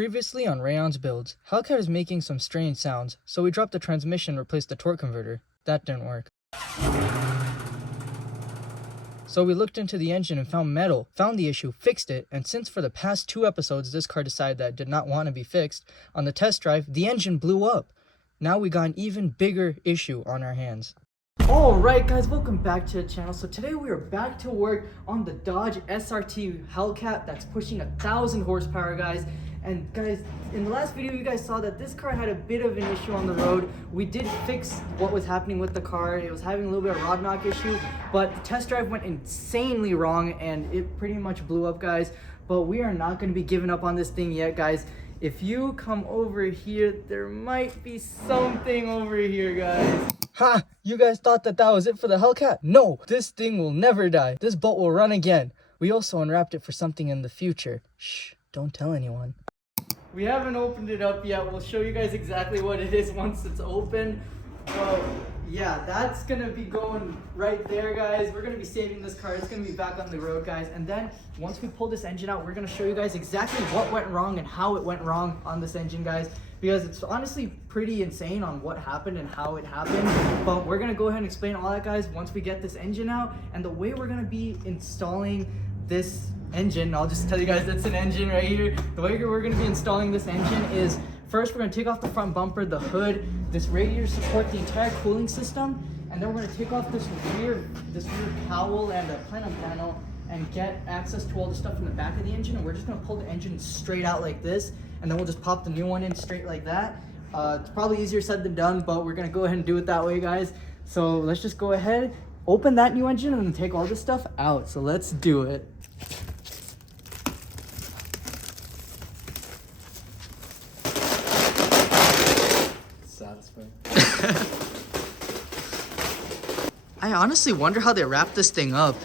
Previously on Rayon's builds, Hellcat is making some strange sounds, so we dropped the transmission and replaced the torque converter. That didn't work. So we looked into the engine and found metal, found the issue, fixed it, and since for the past 2 episodes this car decided that it did not want to be fixed, on the test drive, the engine blew up. Now we got an even bigger issue on our hands. Alright guys, welcome back to the channel. So today we are back to work on the Dodge SRT Hellcat that's pushing 1,000 horsepower, guys. And guys, in the last video you guys saw that this car had a bit of an issue on the road. We did fix what was happening with the car. It was having a little bit of rod knock issue, but the test drive went insanely wrong and it pretty much blew up, guys. But we are not going to be giving up on this thing yet, guys. If you come over here, there might be something over here, guys. Ha! You guys thought that was it for the Hellcat? No! This thing will never die. This boat will run again. We also unwrapped it for something in the future. Shh, don't tell anyone. We haven't opened it up yet. We'll show you guys exactly what it is once it's open. Well, yeah, that's gonna be going right there, guys. We're gonna be saving this car. It's gonna be back on the road, guys. And then once we pull this engine out, we're gonna show you guys exactly what went wrong and how it went wrong on this engine, guys. Because it's honestly pretty insane on what happened and how it happened. But we're gonna go ahead and explain all that, guys, once we get this engine out. And the way we're gonna be installing this engine, I'll just tell you guys it's an engine right here. The way we're gonna be installing this engine is, first we're gonna take off the front bumper, the hood, this radiator to support the entire cooling system, and then we're gonna take off this rear cowl and the plenum panel and get access to all the stuff in the back of the engine. And we're just gonna pull the engine straight out like this, and then we'll just pop the new one in straight like that. It's probably easier said than done, but we're gonna go ahead and do it that way, guys. So let's just go ahead, open that new engine, and then take all this stuff out. So let's do it. Satisfying. I honestly wonder how they wrap this thing up.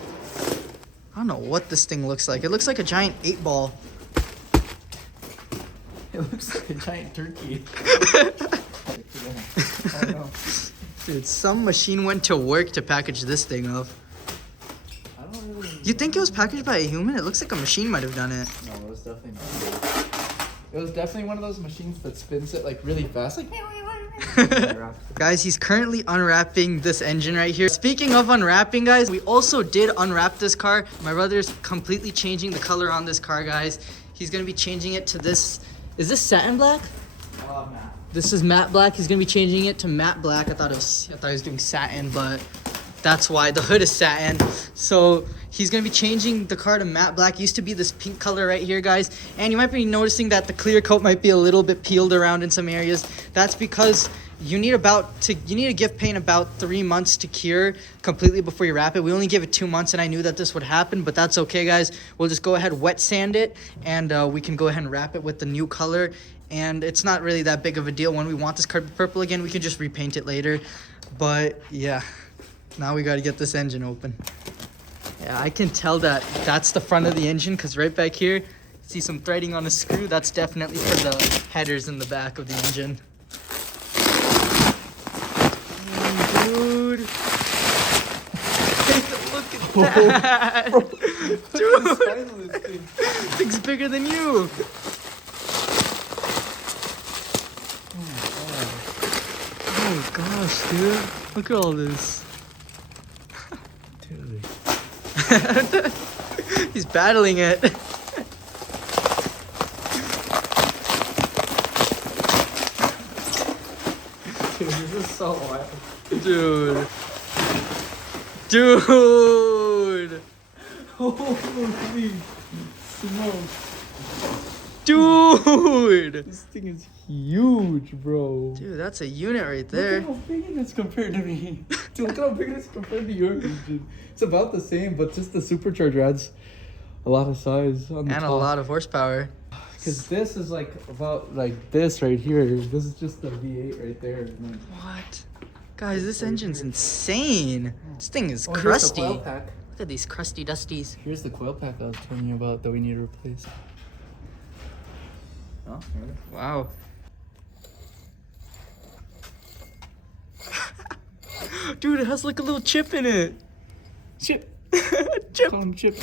I don't know what this thing looks like. It looks like a giant 8-ball. It looks like a giant turkey. I know. Dude, some machine went to work to package this thing up. I don't really. You think it was packaged by a human? It looks like a machine might have done it. No, it was definitely not. It was definitely one of those machines that spins it like really fast, like. Guys, he's currently unwrapping this engine right here. Speaking of unwrapping, guys, we also did unwrap this car. My brother's completely changing the color on this car, guys. He's gonna be changing it to this. Is this satin black? Matte. This is matte black. He's gonna be changing it to matte black. I thought he was doing satin, but that's why the hood is satin. So he's gonna be changing the car to matte black. It used to be this pink color right here, guys. And you might be noticing that the clear coat might be a little bit peeled around in some areas. That's because you need to give paint about 3 months to cure completely before you wrap it. We only give it 2 months, and I knew that this would happen, but that's okay, guys. We'll just go ahead, wet sand it, and we can go ahead and wrap it with the new color. And it's not really that big of a deal. When we want this car to be purple again, we can just repaint it later. But yeah, now we got to get this engine open. Yeah, I can tell that that's the front of the engine, because right back here, see some threading on a screw. That's definitely for the headers in the back of the engine. Dude. Take a look at that. Dude. This thing's bigger than you. Oh gosh, dude. Look at all this. Dude. He's battling it. Dude, this is so wild. Dude. Dude. Holy smoke. Dude. This thing is huge, bro. Dude, that's a unit right there. Look at how big it is compared to me. Dude, look how big it is compared to your engine. It's about the same, but just the supercharger adds a lot of size on the And top. a lot of horsepower. Because this is like about like this right here. This is just the V8 right there. And then What? Guys, this engine's insane. This thing is here's the crusty. coil pack. Look at these crusty dusties. Here's the coil pack I was telling you about that we need to replace. Oh, really? Wow. Dude, it has like a little chip in it. Chip. Chip. Call him Chip.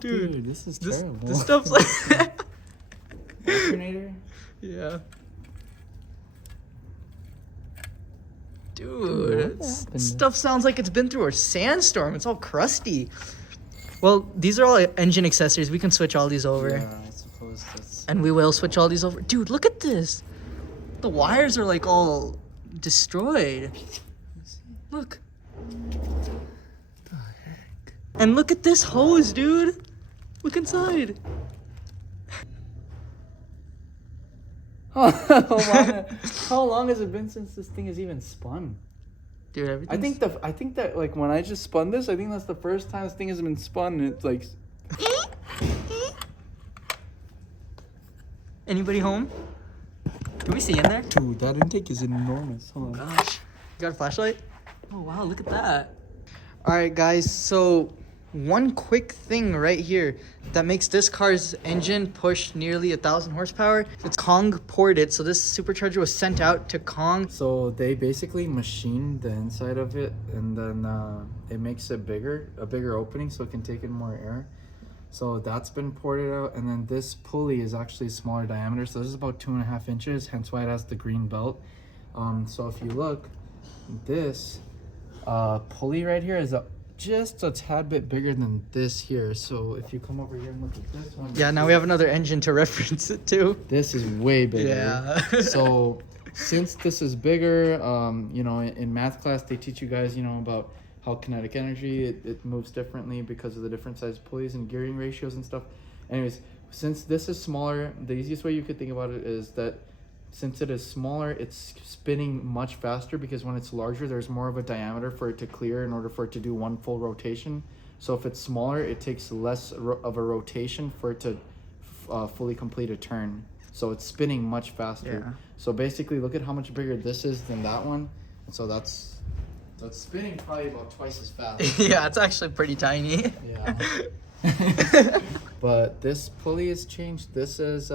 Dude, This is terrible. this stuff's like alternator. Yeah. Dude, stuff sounds like it's been through a sandstorm. It's all crusty. Well, these are all engine accessories. We can switch all these over. Yeah, I suppose that's... And we will switch all these over. Dude, look at this. The wires are like all destroyed. Look. What the heck? And look at this hose, dude. Look inside. How long has it been since this thing has even spun? Dude, everything. I think that like when I just spun this, I think that's the first time this thing has been spun. And it's like, Anybody home? Can we see in there? dude, that intake is enormous. Hold on. Gosh. You got a flashlight? Oh, wow, look at that. All right, guys, so one quick thing right here that makes this car's engine push nearly 1,000 horsepower. It's Kong ported, so this supercharger was sent out to Kong. So they basically machined the inside of it, and then it makes it a bigger opening, so it can take in more air. So that's been ported out, and then this pulley is actually smaller diameter, so this is about 2.5 inches, hence why it has the green belt. So if you look, this pulley right here is just a tad bit bigger than this here. So if you come over here and look at this one, Yeah, now we have another engine to reference it to. this is way bigger. Yeah. So since this is bigger, you know, in math class they teach you guys, you know, about how kinetic energy it moves differently because of the different size pulleys and gearing ratios and stuff. Anyways, since this is smaller, the easiest way you could think about it is that since it is smaller, it's spinning much faster, because when it's larger, there's more of a diameter for it to clear in order for it to do one full rotation. So if it's smaller, it takes less of a rotation for it to fully complete a turn. So it's spinning much faster. Yeah. So basically, look at how much bigger this is than that one. And so that's spinning probably about twice as fast. Yeah, it's actually pretty tiny. Yeah. But this pulley is changed. This is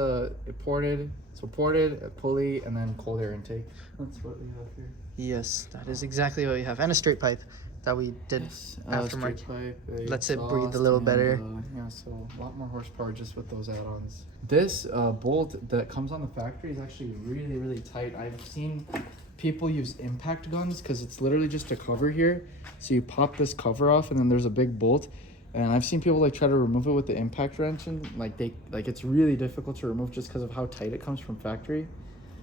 ported. So ported, a pulley, and then cold air intake. That's what we have here. Yes, that is exactly what we have. And a straight pipe that we did aftermarket. Straight pipe, Lets it breathe a exhaust, little and, better. Yeah, so a lot more horsepower just with those add-ons. This bolt that comes on the factory is actually really, really tight. I've seen people use impact guns because it's literally just a cover here. So you pop this cover off, and then there's a big bolt. And I've seen people like try to remove it with the impact wrench, and like it's really difficult to remove just because of how tight it comes from factory.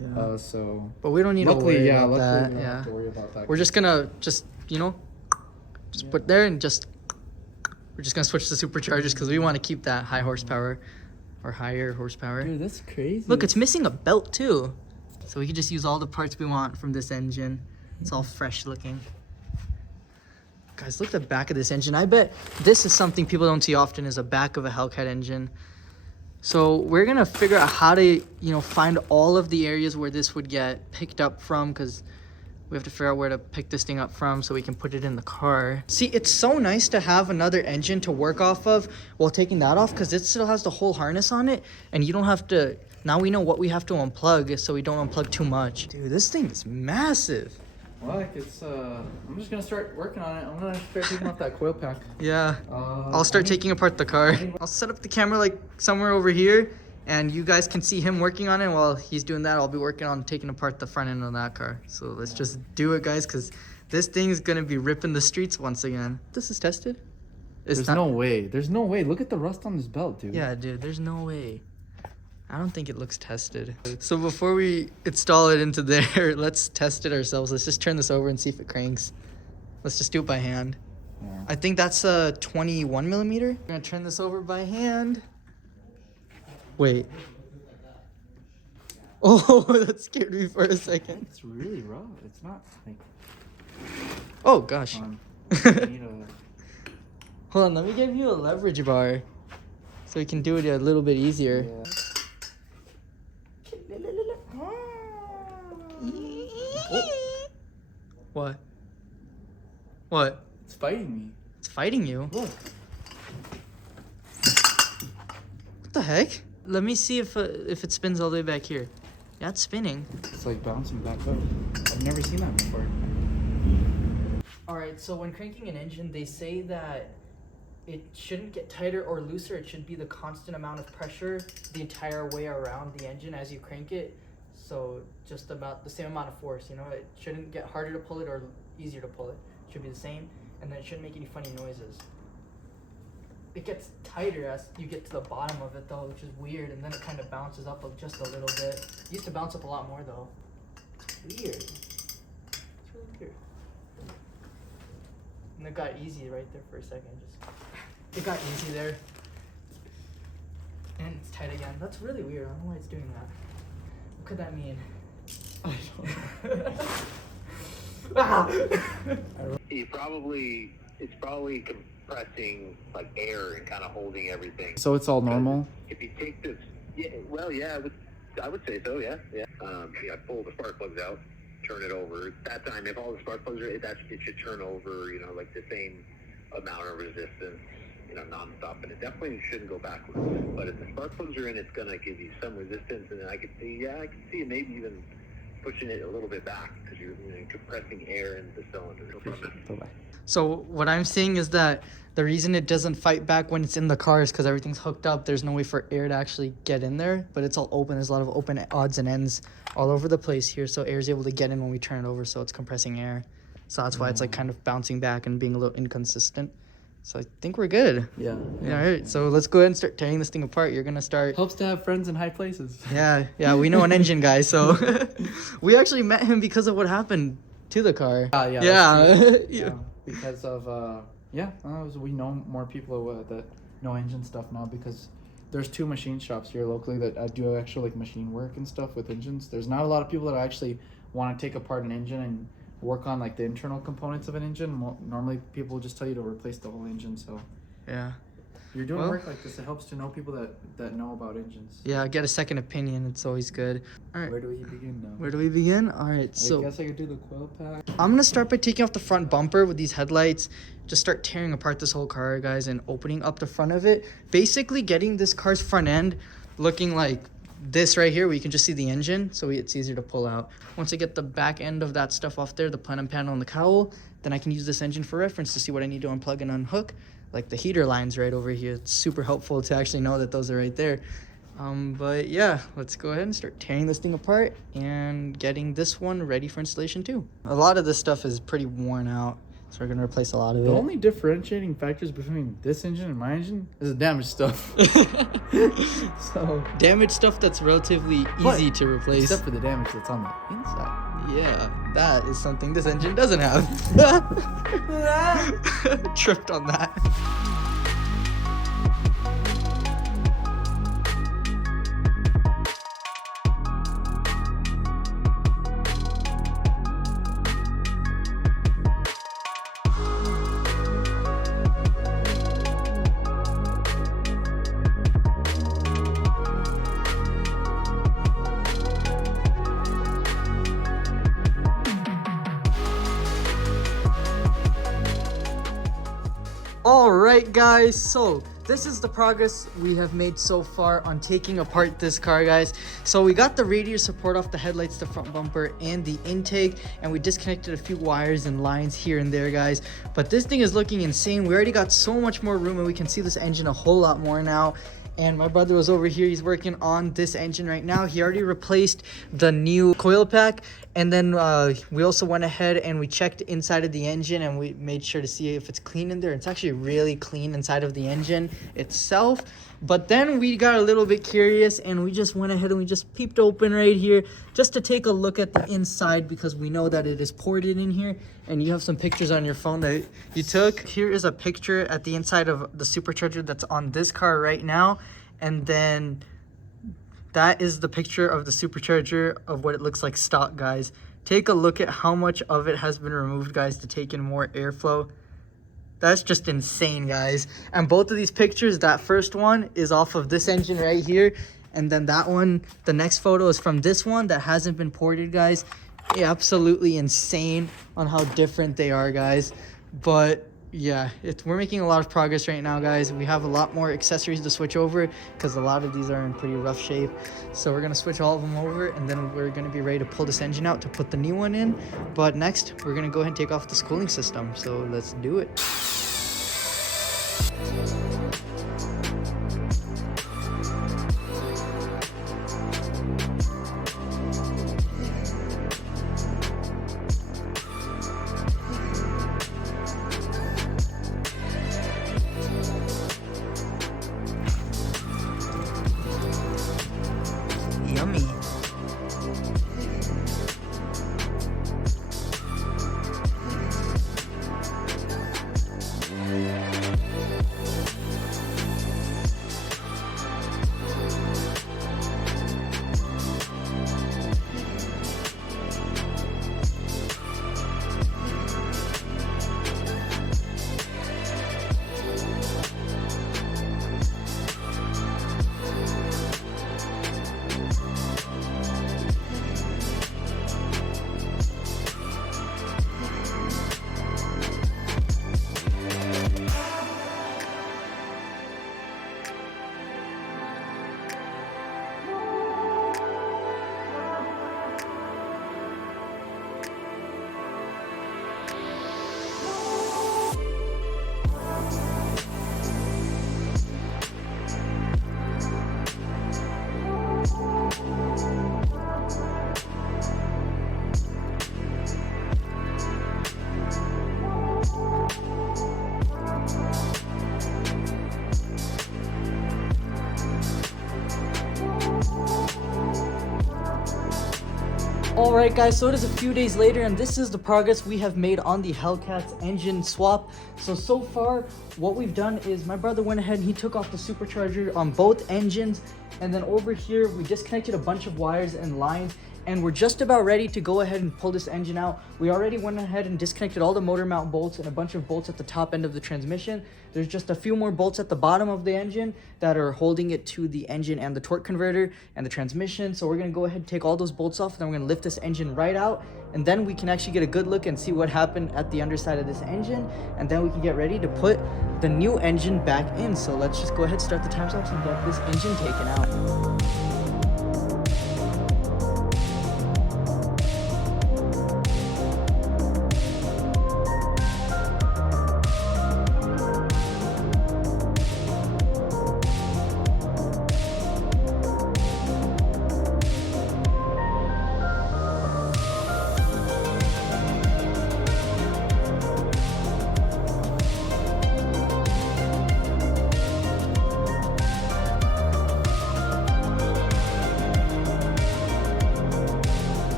Yeah. So But we don't need luckily, to worry yeah, about luckily that. we don't Yeah. have to worry about that. We're just gonna you know, put there and we're just gonna switch to superchargers because we want to keep that high horsepower or higher horsepower. Dude, that's crazy. Look, it's missing a belt too, so we can just use all the parts we want from this engine. It's all fresh looking. Guys, look at the back of this engine. I bet this is something people don't see often, is a back of a Hellcat engine. So we're gonna figure out how to, you know, find all of the areas where this would get picked up from, because we have to figure out where to pick this thing up from so we can put it in the car. See, it's so nice to have another engine to work off of while taking that off, because it still has the whole harness on it, and you don't have to, now we know what we have to unplug so we don't unplug too much. Dude, this thing is massive. Like it's I'm just gonna start working on it. I'm gonna start taking off that coil pack. Yeah. I'll start taking apart the car. I'll set up the camera like somewhere over here, and you guys can see him working on it. While he's doing that, I'll be working on taking apart the front end of that car. So let's just do it, guys, because this thing's gonna be ripping the streets once again. This is tested? There's no way. There's no way. Look at the rust on this belt, dude. Yeah, dude, there's no way. I don't think it looks tested. So before we install it into there, let's test it ourselves. Let's just turn this over and see if it cranks. Let's just do it by hand. Yeah. I think that's a 21 millimeter. I'm gonna turn this over by hand. Wait. Oh, that scared me for a second. It's really rough. It's not like. Oh gosh. I need a... Hold on, let me give you a leverage bar so we can do it a little bit easier. Yeah. What? What? It's fighting me. It's fighting you? Look. What the heck? Let me see if it spins all the way back here. Yeah, it's spinning. It's like bouncing back up. I've never seen that before. Alright, so when cranking an engine, they say that it shouldn't get tighter or looser. It should be the constant amount of pressure the entire way around the engine as you crank it. So just about the same amount of force, you know, it shouldn't get harder to pull it or easier to pull it. It should be the same, and then it shouldn't make any funny noises. It gets tighter as you get to the bottom of it though, which is weird, and then it kind of bounces up just a little bit. It used to bounce up a lot more though. Weird. It's really weird. And it got easy right there for a second. It got easy there. And it's tight again. That's really weird. I don't know why it's doing that. What could that mean? I don't know. Ah! It's probably compressing like air and kind of holding everything. So it's all normal? If you take this, I would say so, yeah. Pull the spark plugs out, turn it over. That time, if all the spark plugs are, it should turn over, you know, like the same amount of resistance, you know, nonstop, and it definitely shouldn't go backwards. But if the spark plugs are in, it's gonna give you some resistance, and then I could see it maybe even pushing it a little bit back because you're compressing air into the cylinder. Bye-bye. So what I'm seeing is that the reason it doesn't fight back when it's in the car is because everything's hooked up. There's no way for air to actually get in there, but it's all open. There's a lot of open odds and ends all over the place here, so air is able to get in when we turn it over, so it's compressing air. So that's why it's like kind of bouncing back and being a little inconsistent. So I think we're good. Yeah. All right, so let's go ahead and start tearing this thing apart. You're gonna start. Helps to have friends in high places. Yeah, we know an engine guy, so we actually met him because of what happened to the car. Yeah. Because of we know more people that know engine stuff now because there's 2 machine shops here locally that do actual like machine work and stuff with engines. There's not a lot of people that actually want to take apart an engine and work on like the internal components of an engine. Normally people just tell you to replace the whole engine. So Yeah. you're doing work like this, it helps to know people that know about engines. Yeah, get a second opinion. It's always good. All right. Where do we begin now? Where do we begin? All right, so I guess I could do the coil pack. I'm gonna start by taking off the front bumper with these headlights. Just start tearing apart this whole car, guys, and opening up the front of it. Basically getting this car's front end looking like this right here, where you can just see the engine, so it's easier to pull out. Once I get the back end of that stuff off there, the plenum panel and the cowl, then I can use this engine for reference to see what I need to unplug and unhook. Like the heater lines right over here. It's super helpful to actually know that those are right there. But yeah, let's go ahead and start tearing this thing apart and getting this one ready for installation too. A lot of this stuff is pretty worn out, so we're gonna replace a lot of it. The only differentiating factors between this engine and my engine is the damaged stuff. So damaged stuff that's relatively easy to replace. Except for the damage that's on the inside. Yeah, that is something this engine doesn't have. Tripped on that. Alright guys, so this is the progress we have made so far on taking apart this car, guys. So we got the radiator support off the headlights, the front bumper, and the intake, and we disconnected a few wires and lines here and there, guys. But this thing is looking insane. We already got so much more room, and we can see this engine a whole lot more now. And my brother was over here, he's working on this engine right now. He already replaced the new coil pack, and then we also went ahead and we checked inside of the engine, and we made sure to see if it's clean in there. It's actually really clean inside of the engine itself. But then we got a little bit curious, and we just went ahead and we just peeped open right here just to take a look at the inside, because we know that it is ported in here. And you have some pictures on your phone that you took. Here is a picture at the inside of the Supercharger that's on this car right now. And then that is the picture of the Supercharger of what it looks like stock, guys. Take a look at how much of it has been removed, guys, to take in more airflow. That's just insane, guys. And both of these pictures, that first one is off of this engine right here. And then that one, the next photo is from this one that hasn't been ported, guys. Yeah, absolutely insane on how different they are, guys. But yeah, we're making a lot of progress right now, guys. We have a lot more accessories to switch over because a lot of these are in pretty rough shape. So we're going to switch all of them over, and then we're going to be ready to pull this engine out to put the new one in. But next, we're going to go ahead and take off this cooling system. So let's do it. Alright guys, so it is a few days later and this is the progress we have made on the Hellcat's engine swap. So far what we've done is my brother went ahead and he took off the supercharger on both engines, and then over here we disconnected a bunch of wires and lines, and we're just about ready to go ahead and pull this engine out. We already went ahead and disconnected all the motor mount bolts and a bunch of bolts at the top end of the transmission. There's just a few more bolts at the bottom of the engine that are holding it to the engine and the torque converter and the transmission. So we're gonna go ahead and take all those bolts off, and then we're gonna lift this engine right out, and then we can actually get a good look and see what happened at the underside of this engine, and then we can get ready to put the new engine back in. So let's just go ahead, start the time lapse, and get this engine taken out.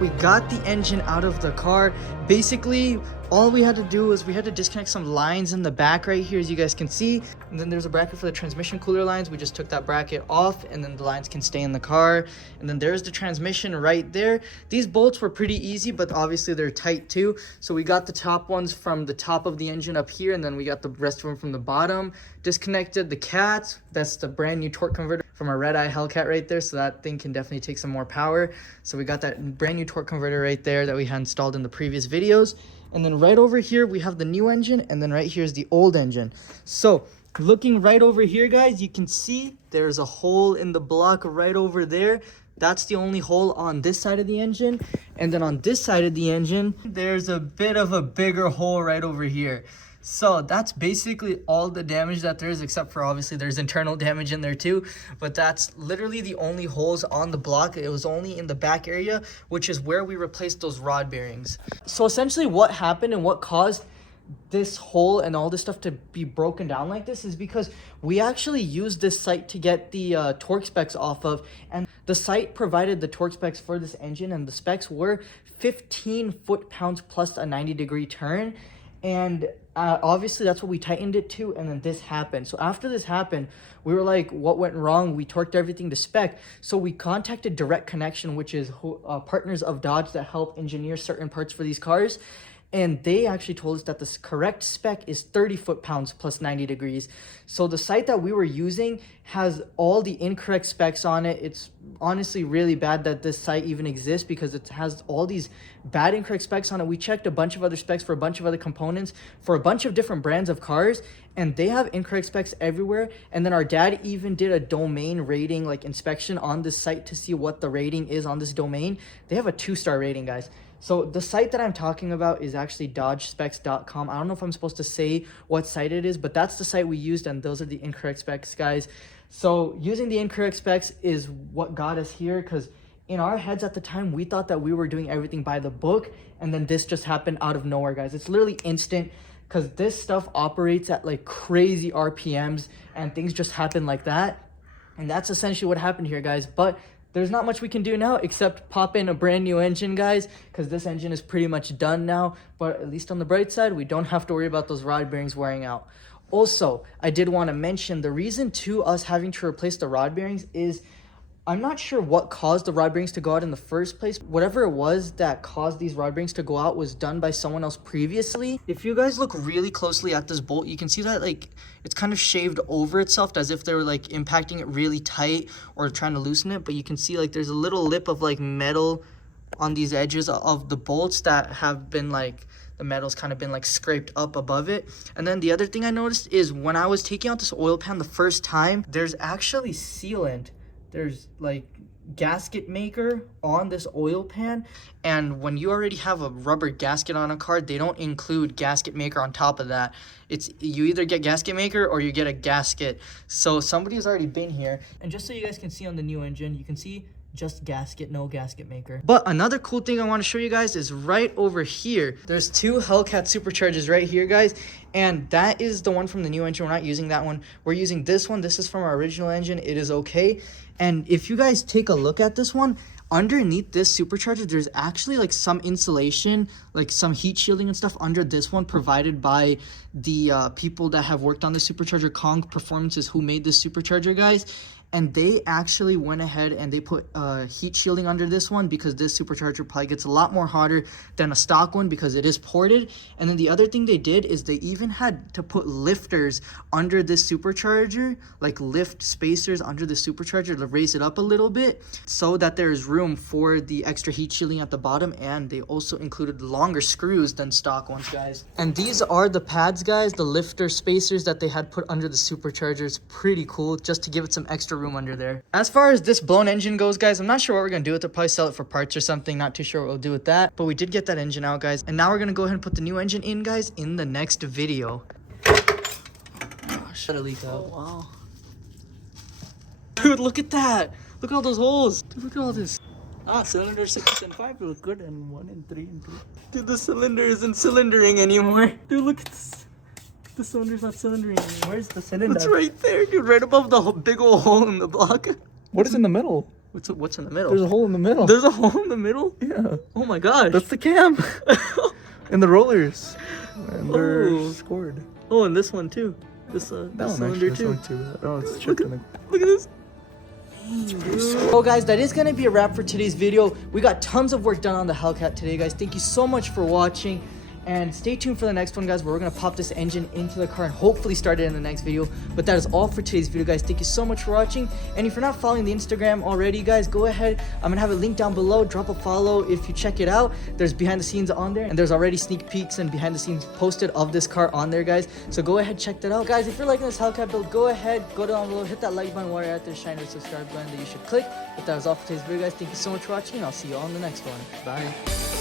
We got the engine out of the car. Basically, all we had to do was we had to disconnect some lines in the back right here, as you guys can see. And then there's a bracket for the transmission cooler lines. We just took that bracket off, and then the lines can stay in the car. And then there's the transmission right there. These bolts were pretty easy, but obviously they're tight too. So we got the top ones from the top of the engine up here, and then we got the rest of them from the bottom. Disconnected the cats. That's the brand new torque converter from our red eye Hellcat right there, so that thing can definitely take some more power. So we got that brand new torque converter right there that we had installed in the previous videos. And then right over here we have the new engine, and then right here is the old engine. So looking right over here, guys, you can see there's a hole in the block right over there. That's the only hole on this side of the engine. And then on this side of the engine, there's a bit of a bigger hole right over here. So that's basically all the damage that there is, except for obviously there's internal damage in there too. But that's literally the only holes on the block. It was only in the back area, which is where we replaced those rod bearings. So essentially what happened and what caused this hole and all this stuff to be broken down like this is because we actually used this site to get the torque specs off of, and the site provided the torque specs for this engine, and the specs were 15 foot-pounds plus a 90-degree turn. And obviously that's what we tightened it to, and then this happened. So after this happened, we were like, what went wrong? We torqued everything to spec. So we contacted Direct Connection, which is partners of Dodge that help engineer certain parts for these cars. And they actually told us that the correct spec is 30 foot-pounds plus 90 degrees. So the site that we were using has all the incorrect specs on it. It's honestly really bad that this site even exists because it has all these bad incorrect specs on it. We checked a bunch of other specs for a bunch of other components for a bunch of different brands of cars, and they have incorrect specs everywhere. And then our dad even did a domain rating like inspection on this site to see what the rating is on this domain. They have a 2-star rating, guys. So the site that I'm talking about is actually dodgespecs.com. I don't know if I'm supposed to say what site it is, but that's the site we used, and those are the incorrect specs, guys. So using the incorrect specs is what got us here, because in our heads at the time, we thought that we were doing everything by the book, and then this just happened out of nowhere, guys. It's literally instant, because this stuff operates at like crazy RPMs, and things just happen like that. And that's essentially what happened here, guys. But there's not much we can do now except pop in a brand new engine, guys, because this engine is pretty much done now. But at least on the bright side, we don't have to worry about those rod bearings wearing out. Also, I did want to mention the reason to us having to replace the rod bearings is I'm not sure what caused the rod bearings to go out in the first place. Whatever it was that caused these rod bearings to go out was done by someone else previously. If you guys look really closely at this bolt, you can see that like it's kind of shaved over itself as if they were like impacting it really tight or trying to loosen it. But you can see like there's a little lip of like metal on these edges of the bolts that have been like, the metal's kind of been like scraped up above it. And then the other thing I noticed is when I was taking out this oil pan the first time, there's actually sealant there's like gasket maker on this oil pan, and when you already have a rubber gasket on a car, they don't include gasket maker on top of that. It's you either get gasket maker or you get a gasket. So somebody's already been here, and just so you guys can see on the new engine, you can see just gasket, no gasket maker. But another cool thing I want to show you guys is right over here. There's two Hellcat Superchargers right here, guys, and that is the one from the new engine. We're not using that one. We're using this one. This is from our original engine. It is okay. And if you guys take a look at this one, underneath this supercharger, there's actually like some insulation, like some heat shielding and stuff under this one provided by the people that have worked on the supercharger, Kong Performances, who made this supercharger, guys. And they actually went ahead and they put heat shielding under this one because this supercharger probably gets a lot more hotter than a stock one because it is ported. And then the other thing they did is they even had to put lifters under this supercharger, like lift spacers under the supercharger to raise it up a little bit so that there is room for the extra heat shielding at the bottom. And they also included longer screws than stock ones, guys. And these are the pads, guys, the lifter spacers that they had put under the supercharger. It's pretty cool just to give it some extra room under there. As far as this blown engine goes, guys, I'm not sure what we're gonna do with it. Probably sell it for parts or something. Not too sure what we'll do with that, but we did get that engine out, guys, and now we're gonna go ahead and put the new engine in, guys, in the next video. Oh, should have leaked out. Oh, wow. Dude, look at that. Look at all those holes. Dude, look at all this. Cylinder 6 and 5 look good, and 1 and 3 and 3. Dude, the cylinder isn't cylindering anymore. Dude, look at this. The cylinder's not cylindering anymore. Where's the cylinder? It's right there, dude, right above the big old hole in the block. What is in the middle? What's in the middle? There's a hole in the middle. There's a hole in the middle? Yeah. Oh my gosh. That's the cam. And the rollers. And they're scored. Oh, and this one too. This cylinder too. Oh, it's chipped in the... Look at this. Oh guys, that is gonna be a wrap for today's video. We got tons of work done on the Hellcat today, guys. Thank you so much for watching. And stay tuned for the next one, guys, where we're going to pop this engine into the car and hopefully start it in the next video. But that is all for today's video, guys. Thank you so much for watching. And if you're not following the Instagram already, guys, go ahead. I'm going to have a link down below. Drop a follow if you check it out. There's behind the scenes on there. And there's already sneak peeks and behind the scenes posted of this car on there, guys. So go ahead, check that out. Guys, if you're liking this Hellcat build, go ahead, go down below, hit that like button while you're at there, shine the subscribe button that you should click. But that is all for today's video, guys. Thank you so much for watching, and I'll see you all in the next one. Bye.